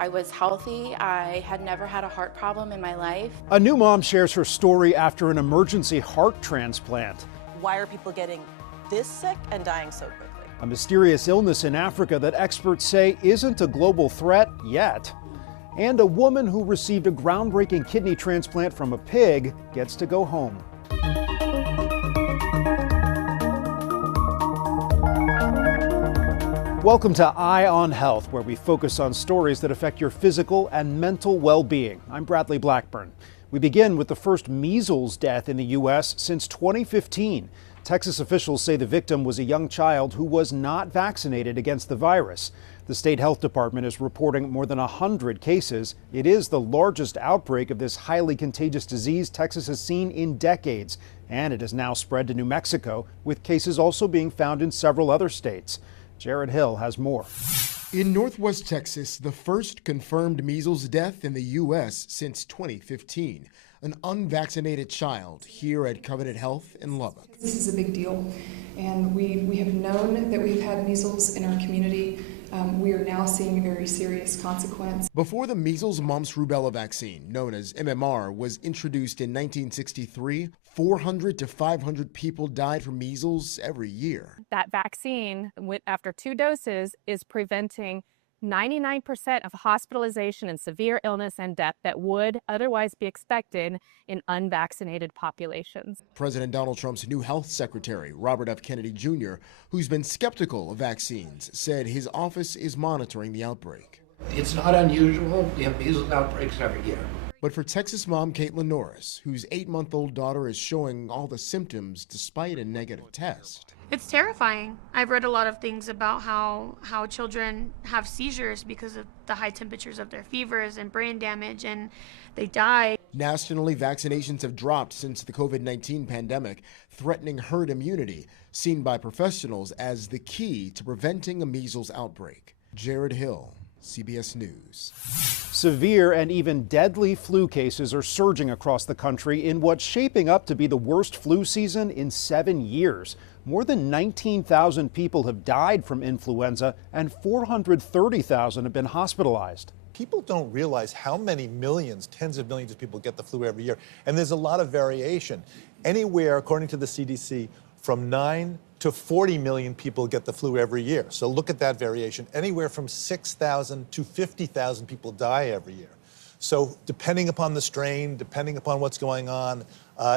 I was healthy. I had never had a heart problem in my life. A new mom shares her story after an emergency heart transplant. Why are people getting this sick and dying so quickly? A mysterious illness in Africa that experts say isn't a global threat yet. And a woman who received a groundbreaking kidney transplant from a pig gets to go home. Welcome to Eye on Health, where we focus on stories that affect your physical and mental well-being. I'm Bradley Blackburn. We begin with the first measles death in the U.S. since 2015. Texas officials say the victim was a young child who was not vaccinated against the virus. The state health department is reporting more than 100 cases. It is the largest outbreak of this highly contagious disease Texas has seen in decades, and it has now spread to New Mexico, with cases also being found in several other states. Jared Hill has more. In Northwest Texas, the first confirmed measles death in the U.S. since 2015. An unvaccinated child here at Covenant Health in Lubbock. This is a big deal, and we have known that we've had measles in our community. We are now seeing a very serious consequence. Before the measles, mumps, rubella vaccine, known as MMR, was introduced in 1963, 400 to 500 people died from measles every year. That vaccine, after 2 doses, is preventing 99% of hospitalization and severe illness and death that would otherwise be expected in unvaccinated populations. President Donald Trump's new health secretary, Robert F. Kennedy Jr., who's been skeptical of vaccines, said his office is monitoring the outbreak. It's not unusual. We have measles outbreaks every year. But for Texas mom Caitlin Norris, whose 8-month-old daughter is showing all the symptoms despite a negative test. It's terrifying. I've read a lot of things about how children have seizures because of the high temperatures of their fevers and brain damage, and they die. Nationally, vaccinations have dropped since the COVID-19 pandemic, threatening herd immunity, seen by professionals as the key to preventing a measles outbreak. Jared Hill, CBS News. Severe and even deadly flu cases are surging across the country in what's shaping up to be the worst flu season in 7 years. More than 19,000 people have died from influenza and 430,000 have been hospitalized. People don't realize how many millions, tens of millions of people get the flu every year. And there's a lot of variation. Anywhere, according to the CDC, from 9 to 40 million people get the flu every year. So look at that variation. Anywhere from 6,000 to 50,000 people die every year. So depending upon the strain, depending upon what's going on,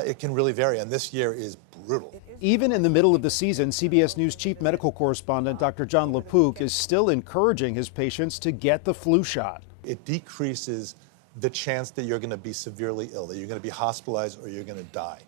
it can really vary. And this year is brutal. Even in the middle of the season, CBS News chief medical correspondent Dr. John LaPook is still encouraging his patients to get the flu shot. It decreases the chance that you're going to be severely ill, that you're going to be hospitalized or you're going to die.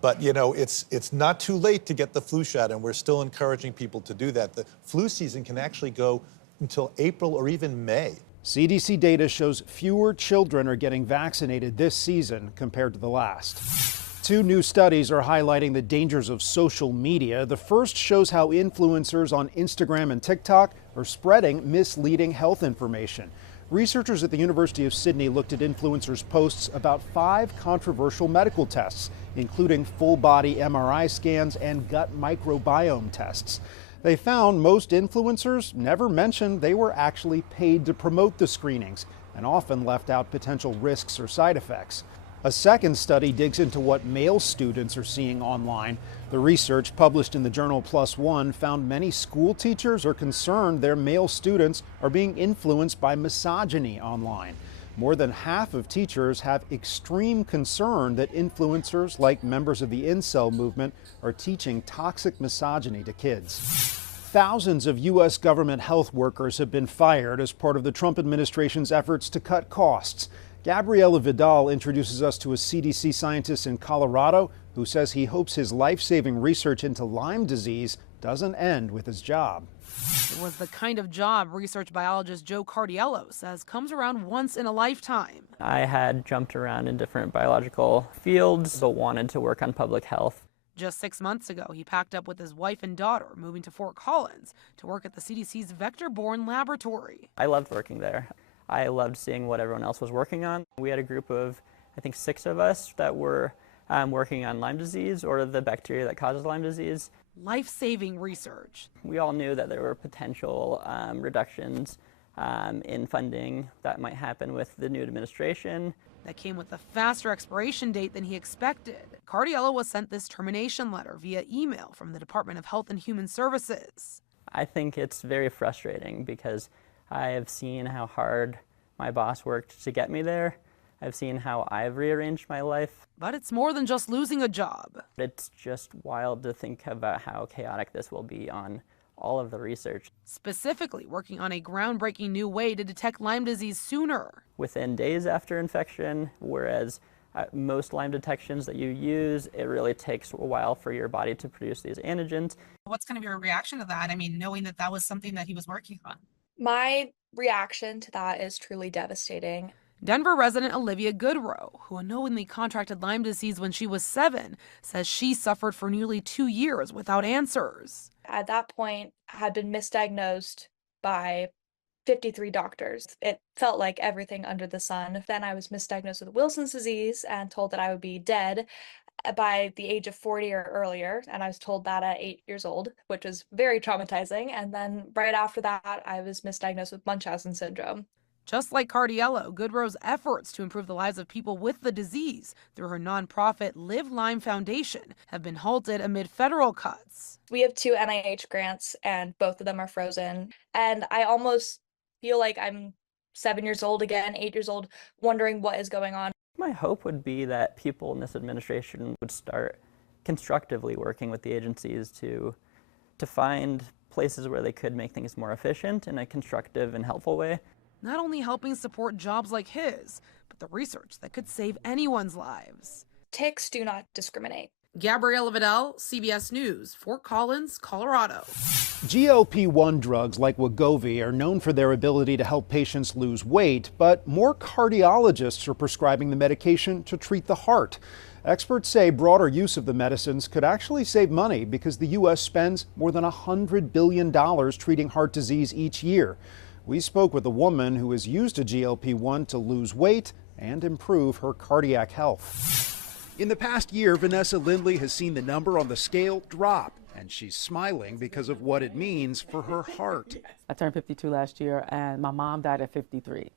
But, you know, it's not too late to get the flu shot, and we're still encouraging people to do that. The flu season can actually go until April or even May. CDC data shows fewer children are getting vaccinated this season compared to the last. 2 new studies are highlighting the dangers of social media. The first shows how influencers on Instagram and TikTok are spreading misleading health information. Researchers at the University of Sydney looked at influencers' posts about 5 controversial medical tests, including full-body MRI scans and gut microbiome tests. They found most influencers never mentioned they were actually paid to promote the screenings and often left out potential risks or side effects. A second study digs into what male students are seeing online. The research, published in the journal PLOS ONE, found many school teachers are concerned their male students are being influenced by misogyny online. More than half of teachers have extreme concern that influencers, like members of the incel movement, are teaching toxic misogyny to kids. Thousands of U.S. government health workers have been fired as part of the Trump administration's efforts to cut costs. Gabriela Vidal introduces us to a CDC scientist in Colorado who says he hopes his life-saving research into Lyme disease doesn't end with his job. It was the kind of job research biologist Joe Cardiello says comes around once in a lifetime. I had jumped around in different biological fields, but wanted to work on public health. Just 6 months ago, he packed up with his wife and daughter, moving to Fort Collins to work at the CDC's vector-borne laboratory. I loved working there. I loved seeing what everyone else was working on. We had a group of, I think, 6 of us that were working on Lyme disease, or the bacteria that causes Lyme disease. Life-saving research. We all knew that there were potential reductions in funding that might happen with the new administration. That came with a faster expiration date than he expected. Cardiello was sent this termination letter via email from the Department of Health and Human Services. I think it's very frustrating because I have seen how hard my boss worked to get me there. I've seen how I've rearranged my life. But it's more than just losing a job. It's just wild to think about how chaotic this will be on all of the research. Specifically working on a groundbreaking new way to detect Lyme disease sooner. Within days after infection, whereas most Lyme detections that you use, it really takes a while for your body to produce these antigens. What's kind of your reaction to that? I mean, knowing that that was something that he was working on. My reaction to that is truly devastating. Denver resident Olivia Goodrow, who unknowingly contracted Lyme disease when she was 7, says she suffered for nearly 2 years without answers. At that point, I had been misdiagnosed by 53 doctors. It felt like everything under the sun. Then I was misdiagnosed with Wilson's disease and told that I would be dead by the age of 40 or earlier. And I was told that at 8 years old, which was very traumatizing. And then right after that, I was misdiagnosed with Munchausen syndrome. Just like Cardiello, Goodrow's efforts to improve the lives of people with the disease through her nonprofit Live Lyme Foundation have been halted amid federal cuts. We have 2 NIH grants and both of them are frozen. And I almost feel like I'm 7 years old again, 8 years old, wondering what is going on. My hope would be that people in this administration would start constructively working with the agencies to find places where they could make things more efficient in a constructive and helpful way. Not only helping support jobs like his, but the research that could save anyone's lives. Ticks do not discriminate. Gabriella Vidal, CBS News, Fort Collins, Colorado. GLP-1 drugs like Wegovy are known for their ability to help patients lose weight, but more cardiologists are prescribing the medication to treat the heart. Experts say broader use of the medicines could actually save money because the U.S. spends more than $100 billion treating heart disease each year. We spoke with a woman who has used a GLP-1 to lose weight and improve her cardiac health. In the past year, Vanessa Lindley has seen the number on the scale drop, and she's smiling because of what it means for her heart. I turned 52 last year, and my mom died at 53.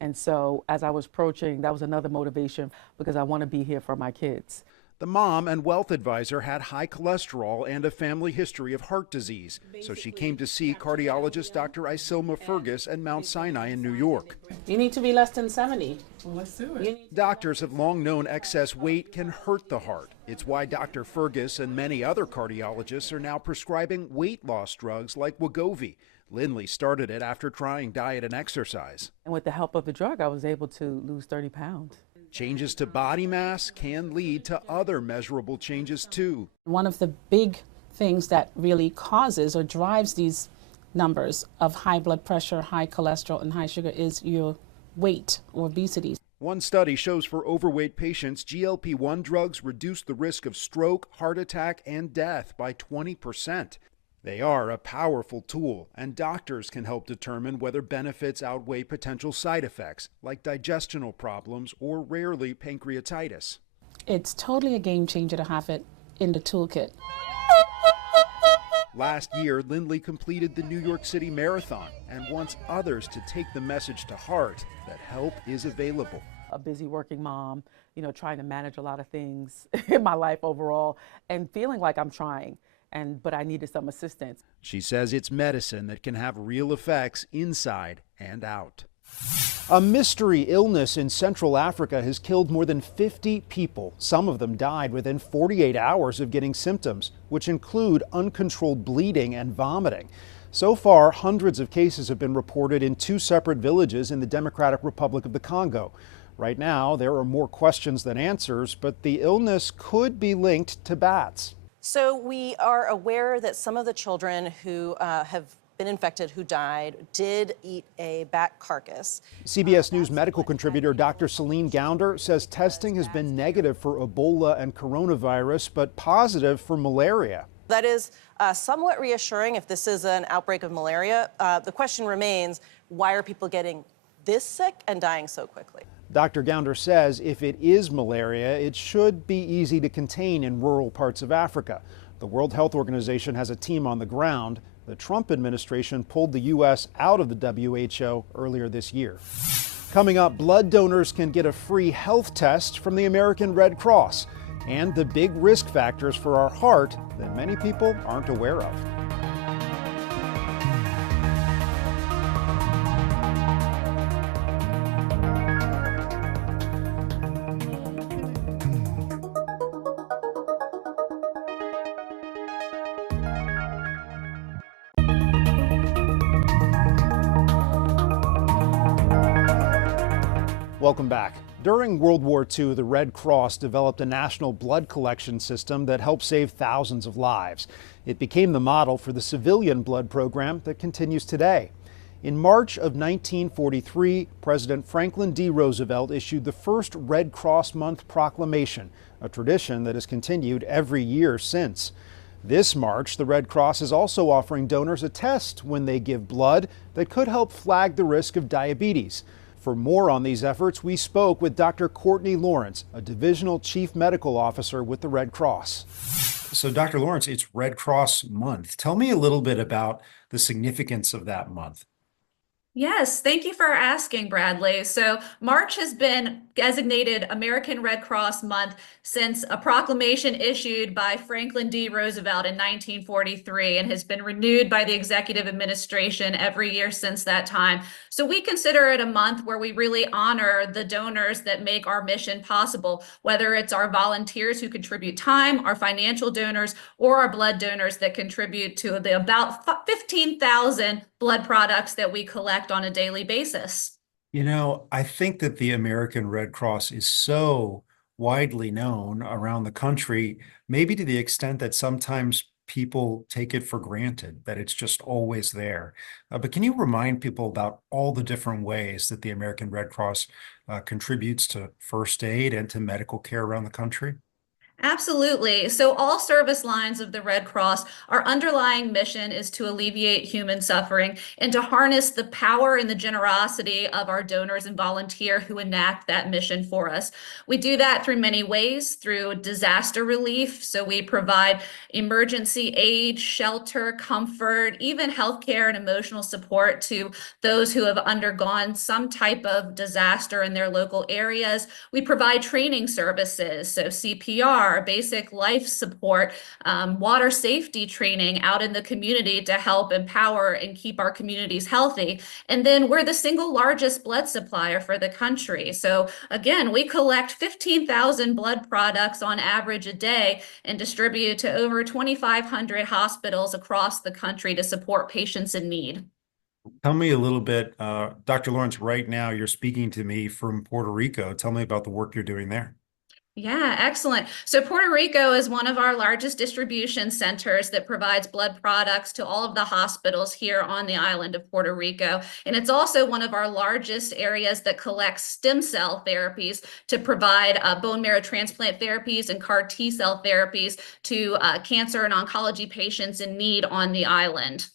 And so as I was approaching, that was another motivation because I want to be here for my kids. The mom and wealth advisor had high cholesterol and a family history of heart disease, so she came to see cardiologist Dr. Isilma Fergus at Mount Sinai in New York. You need to be less than 70. Well, let's do it. Doctors have long known excess weight can hurt the heart. It's why Dr. Fergus and many other cardiologists are now prescribing weight loss drugs like Wegovy. Lindley started it after trying diet and exercise. And with the help of the drug, I was able to lose 30 pounds. Changes to body mass can lead to other measurable changes too. One of the big things that really causes or drives these numbers of high blood pressure, high cholesterol, and high sugar is your weight or obesity. One study shows for overweight patients, GLP-1 drugs reduce the risk of stroke, heart attack, and death by 20%. They are a powerful tool, and doctors can help determine whether benefits outweigh potential side effects, like digestional problems or rarely pancreatitis. It's totally a game changer to have it in the toolkit. Last year, Lindley completed the New York City Marathon and wants others to take the message to heart that help is available. A busy working mom, trying to manage a lot of things in my life overall and feeling like I'm trying. But I needed some assistance. She says it's medicine that can have real effects inside and out. A mystery illness in Central Africa has killed more than 50 people. Some of them died within 48 hours of getting symptoms, which include uncontrolled bleeding and vomiting. So far, hundreds of cases have been reported in 2 separate villages in the Democratic Republic of the Congo. Right now, there are more questions than answers, but the illness could be linked to bats. So we are aware that some of the children who have been infected, who died, did eat a bat carcass. CBS News medical contributor Dr. Celine Gounder says testing has been negative for Ebola and coronavirus, but positive for malaria. That is somewhat reassuring if this is an outbreak of malaria. The question remains, why are people getting this sick and dying so quickly? Dr. Gounder says if it is malaria, it should be easy to contain in rural parts of Africa. The World Health Organization has a team on the ground. The Trump administration pulled the U.S. out of the WHO earlier this year. Coming up, blood donors can get a free health test from the American Red Cross and the big risk factors for our heart that many people aren't aware of. Welcome back. During World War II, the Red Cross developed a national blood collection system that helped save thousands of lives. It became the model for the civilian blood program that continues today. In March of 1943, President Franklin D. Roosevelt issued the first Red Cross Month proclamation, a tradition that has continued every year since. This March, the Red Cross is also offering donors a test when they give blood that could help flag the risk of diabetes. For more on these efforts, we spoke with Dr. Courtney Lawrence, a Divisional Chief Medical Officer with the Red Cross. So, Dr. Lawrence, it's Red Cross Month. Tell me a little bit about the significance of that month. Yes, thank you for asking, Bradley. So March has been designated American Red Cross Month since a proclamation issued by Franklin D. Roosevelt in 1943 and has been renewed by the executive administration every year since that time. So we consider it a month where we really honor the donors that make our mission possible, whether it's our volunteers who contribute time, our financial donors, or our blood donors that contribute to the about 15,000 blood products that we collect on a daily basis. You know, I think that the American Red Cross is so widely known around the country, maybe to the extent that sometimes people take it for granted, that it's just always there. But can you remind people about all the different ways that the American Red Cross contributes to first aid and to medical care around the country? Absolutely. So all service lines of the Red Cross, our underlying mission is to alleviate human suffering and to harness the power and the generosity of our donors and volunteers who enact that mission for us. We do that through many ways, through disaster relief. So we provide emergency aid, shelter, comfort, even healthcare and emotional support to those who have undergone some type of disaster in their local areas. We provide training services, so CPR, basic life support, water safety training out in the community to help empower and keep our communities healthy. And then we're the single largest blood supplier for the country. So again, we collect 15,000 blood products on average a day and distribute to over 2,500 hospitals across the country to support patients in need. Tell me a little bit, Dr. Lawrence, right now you're speaking to me from Puerto Rico. Tell me about the work you're doing there. Yeah, excellent. So Puerto Rico is one of our largest distribution centers that provides blood products to all of the hospitals here on the island of Puerto Rico. And it's also one of our largest areas that collects stem cell therapies to provide bone marrow transplant therapies and CAR T-cell therapies to cancer and oncology patients in need on the island.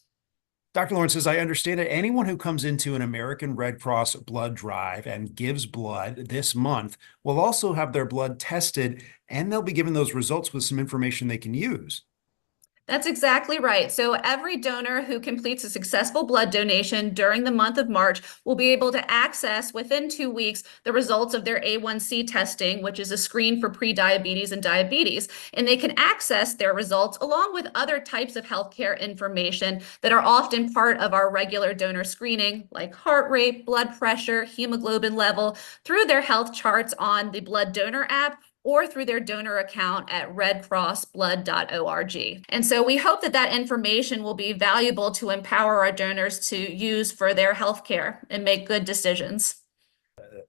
Dr. Lawrence, as I understand it, anyone who comes into an American Red Cross blood drive and gives blood this month will also have their blood tested, and they'll be given those results with some information they can use. That's exactly right. So every donor who completes a successful blood donation during the month of March will be able to access within 2 weeks the results of their A1C testing, which is a screen for prediabetes and diabetes. And they can access their results along with other types of healthcare information that are often part of our regular donor screening, like heart rate, blood pressure, hemoglobin level, through their health charts on the Blood Donor app or through their donor account at redcrossblood.org. And so we hope that that information will be valuable to empower our donors to use for their healthcare and make good decisions.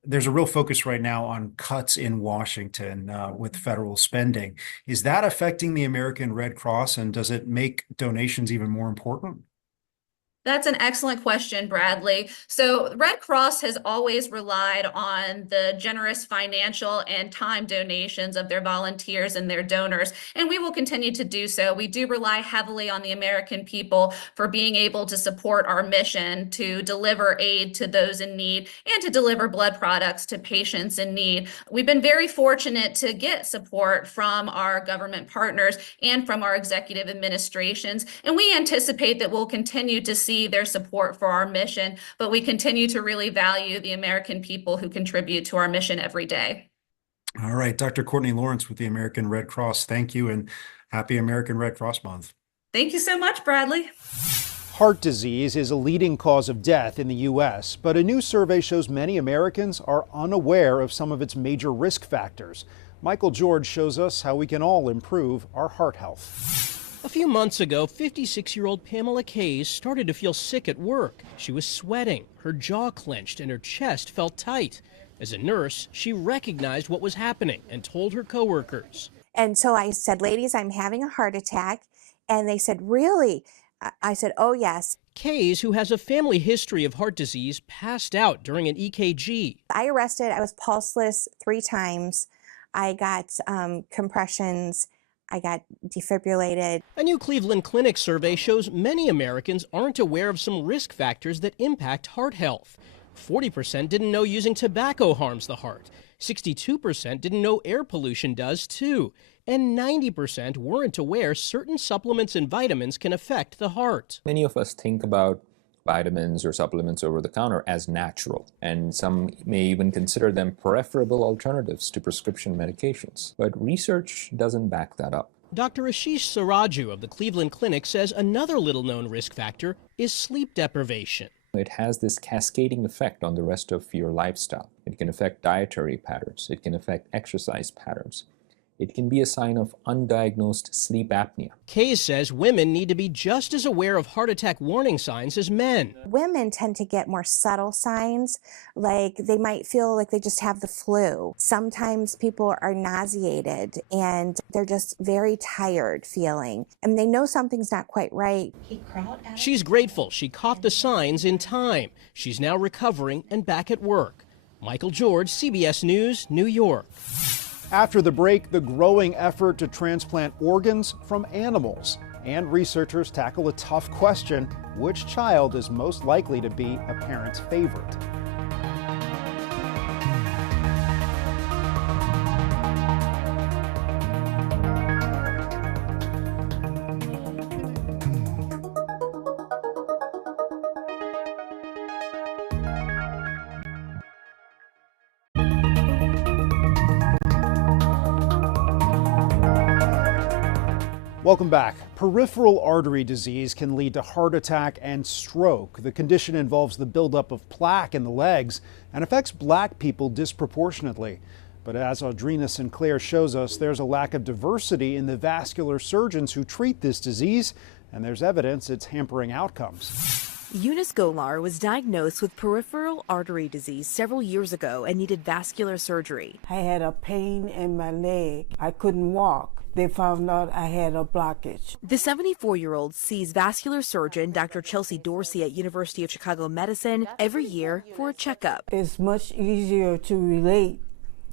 There's a real focus right now on cuts in Washington with federal spending. Is that affecting the American Red Cross, and does it make donations even more important? That's an excellent question, Bradley. So Red Cross has always relied on the generous financial and time donations of their volunteers and their donors, and we will continue to do so. We do rely heavily on the American people for being able to support our mission to deliver aid to those in need and to deliver blood products to patients in need. We've been very fortunate to get support from our government partners and from our executive administrations, and we anticipate that we'll continue to see their support for our mission, but we continue to really value the American people who contribute to our mission every day. All right, Dr. Courtney Lawrence with the American Red Cross, thank you, and happy American Red Cross Month. Thank you so much, Bradley. Heart disease is a leading cause of death in the U.S., but a new survey shows many Americans are unaware of some of its major risk factors. Michael George shows us how we can all improve our heart health. A few months ago, 56-year-old Pamela Kays started to feel sick at work. She was sweating, her jaw clenched, and her chest felt tight. As a nurse, she recognized what was happening and told her coworkers. And so I said, ladies, I'm having a heart attack. And they said, really? I said, oh, yes. Kays, who has a family history of heart disease, passed out during an EKG. I was pulseless 3 times. I got compressions. I got defibrillated. A new Cleveland Clinic survey shows many Americans aren't aware of some risk factors that impact heart health. 40% didn't know using tobacco harms the heart. 62% didn't know air pollution does too. And 90% weren't aware certain supplements and vitamins can affect the heart. Many of us think about vitamins or supplements over the counter as natural, and some may even consider them preferable alternatives to prescription medications. But research doesn't back that up. Dr. Ashish Saraju of the Cleveland Clinic says another little-known risk factor is sleep deprivation. It has this cascading effect on the rest of your lifestyle. It can affect dietary patterns. It can affect exercise patterns. It can be a sign of undiagnosed sleep apnea. Kays says women need to be just as aware of heart attack warning signs as men. Women tend to get more subtle signs, like they might feel like they just have the flu. Sometimes people are nauseated and they're just very tired feeling, and they know something's not quite right. She's grateful she caught the signs in time. She's now recovering and back at work. Michael George, CBS News, New York. After the break, the growing effort to transplant organs from animals. And researchers tackle a tough question: which child is most likely to be a parent's favorite? Welcome back. Peripheral artery disease can lead to heart attack and stroke. The condition involves the buildup of plaque in the legs and affects black people disproportionately. But as Audrina Sinclair shows us, there's a lack of diversity in the vascular surgeons who treat this disease, and there's evidence it's hampering outcomes. Eunice Golar was diagnosed with peripheral artery disease several years ago and needed vascular surgery. I had a pain in my leg. I couldn't walk. They found out I had a blockage. The 74-year-old sees vascular surgeon Dr. Chelsea Dorsey at University of Chicago Medicine every year for a checkup. It's much easier to relate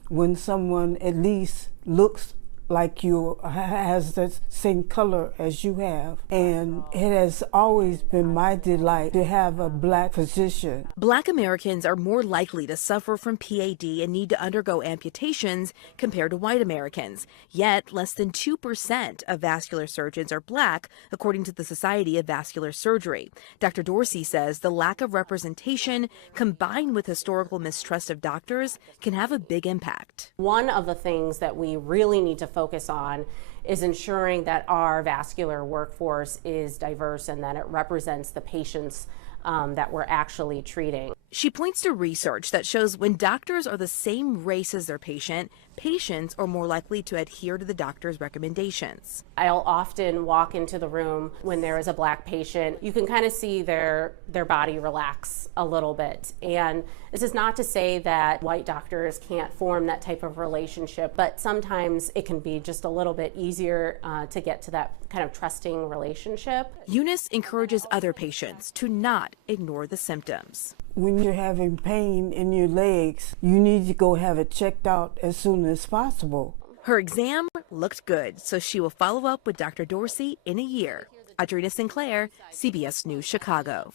when someone at least looks like you, has the same color as you have. And it has always been my delight to have a black physician. Black Americans are more likely to suffer from PAD and need to undergo amputations compared to white Americans. Yet, less than 2% of vascular surgeons are black, according to the Society of Vascular Surgery. Dr. Dorsey says the lack of representation, combined with historical mistrust of doctors, can have a big impact. One of the things that we really need to focus on is ensuring that our vascular workforce is diverse and that it represents the patients that we're actually treating. She points to research that shows when doctors are the same race as their patient, patients are more likely to adhere to the doctor's recommendations. I'll often walk into the room when there is a Black patient. You can kind of see their body relax a little bit. And this is not to say that white doctors can't form that type of relationship, but sometimes it can be just a little bit easier to get to that kind of trusting relationship. Eunice encourages other patients to not ignore the symptoms. When you're having pain in your legs, you need to go have it checked out as soon as possible. Her exam looked good, so she will follow up with Dr. Dorsey in a year. Audrina Sinclair, CBS News, Chicago.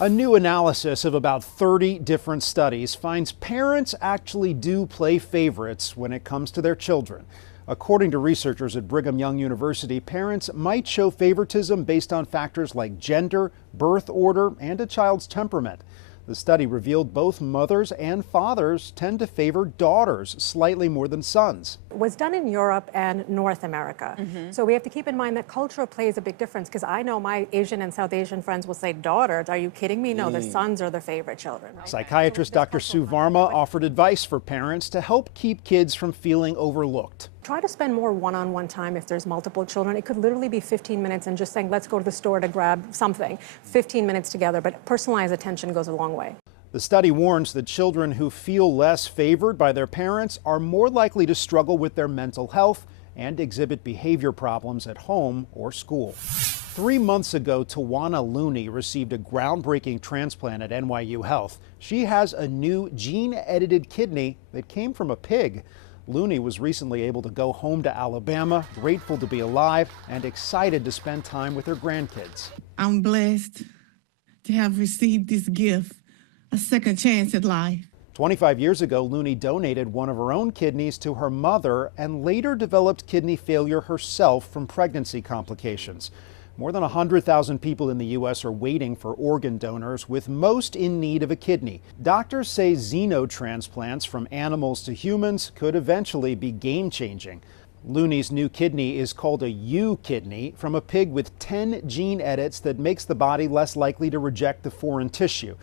A new analysis of about 30 different studies finds parents actually do play favorites when it comes to their children. According to researchers at Brigham Young University, parents might show favoritism based on factors like gender, birth order, and a child's temperament. The study revealed both mothers and fathers tend to favor daughters slightly more than sons. It was done in Europe and North America. So we have to keep in mind that culture plays a big difference, because I know my Asian and South Asian friends will say, daughters, are you kidding me? No, their sons are their favorite children. Right? Psychiatrist Dr. Sue Varma offered advice for parents to help keep kids from feeling overlooked. Try to spend more one-on-one time if there's multiple children. It could literally be 15 minutes and just saying, let's go to the store to grab something. 15 minutes together, but personalized attention goes a long way. The study warns that children who feel less favored by their parents are more likely to struggle with their mental health and exhibit behavior problems at home or school. 3 months ago, Tawana Looney received a groundbreaking transplant at NYU Health. She has a new gene-edited kidney that came from a pig. Looney was recently able to go home to Alabama, grateful to be alive and excited to spend time with her grandkids. I'm blessed to have received this gift, a second chance at life. 25 years ago, Looney donated one of her own kidneys to her mother and later developed kidney failure herself from pregnancy complications. More than 100,000 people in the U.S. are waiting for organ donors, with most in need of a kidney. Doctors say xenotransplants from animals to humans could eventually be game-changing. Looney's new kidney is called a U kidney, from a pig with 10 gene edits that makes the body less likely to reject the foreign tissue.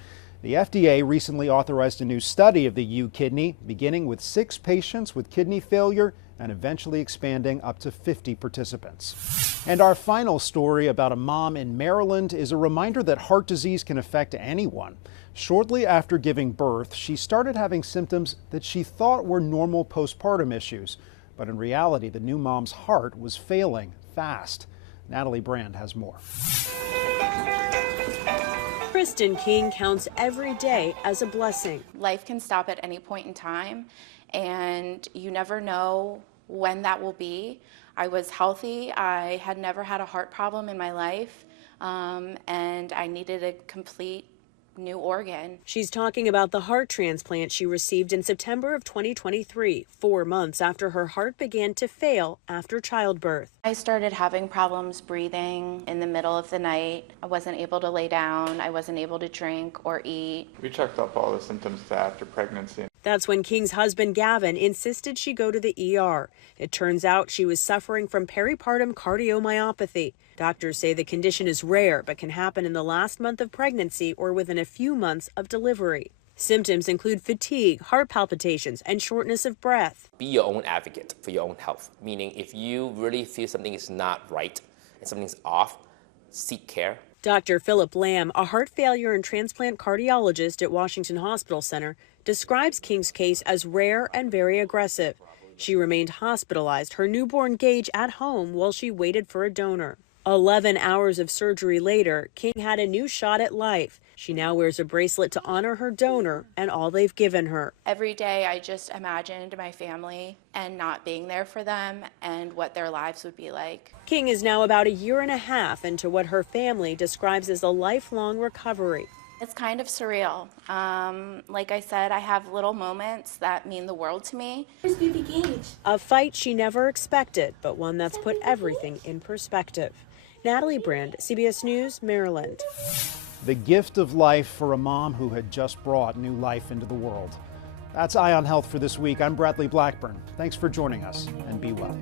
The FDA recently authorized a new study of the U kidney, beginning with 6 patients with kidney failure and eventually expanding up to 50 participants. And our final story about a mom in Maryland is a reminder that heart disease can affect anyone. Shortly after giving birth, she started having symptoms that she thought were normal postpartum issues. But in reality, the new mom's heart was failing fast. Natalie Brand has more. Kristen King counts every day as a blessing. Life can stop at any point in time, and you never know when that will be. I was healthy. I had never had a heart problem in my life, and I needed a complete new organ. She's talking about the heart transplant she received in September of 2023, 4 months after her heart began to fail after childbirth. I started having problems breathing in the middle of the night. I wasn't able to lay down. I wasn't able to drink or eat. We checked up all the symptoms after pregnancy. That's when King's husband Gavin insisted she go to the ER. It turns out she was suffering from peripartum cardiomyopathy. Doctors say the condition is rare but can happen in the last month of pregnancy or within a few months of delivery. Symptoms include fatigue, heart palpitations, and shortness of breath. Be your own advocate for your own health, meaning if you really feel something is not right and something's off, seek care. Dr. Philip Lamb, a heart failure and transplant cardiologist at Washington Hospital Center, describes King's case as rare and very aggressive. She remained hospitalized, her newborn Gage at home while she waited for a donor. 11 hours of surgery later, King had a new shot at life. She now wears a bracelet to honor her donor and all they've given her. Every day I just imagined my family and not being there for them and what their lives would be like. King is now about 1.5 years into what her family describes as a lifelong recovery. It's kind of surreal. Like I said, I have little moments that mean the world to me. Where's baby Gage? A fight she never expected, but one that's put everything in perspective. Natalie Brand, CBS News, Maryland. The gift of life for a mom who had just brought new life into the world. That's Eye on Health for this week. I'm Bradley Blackburn. Thanks for joining us, and be well.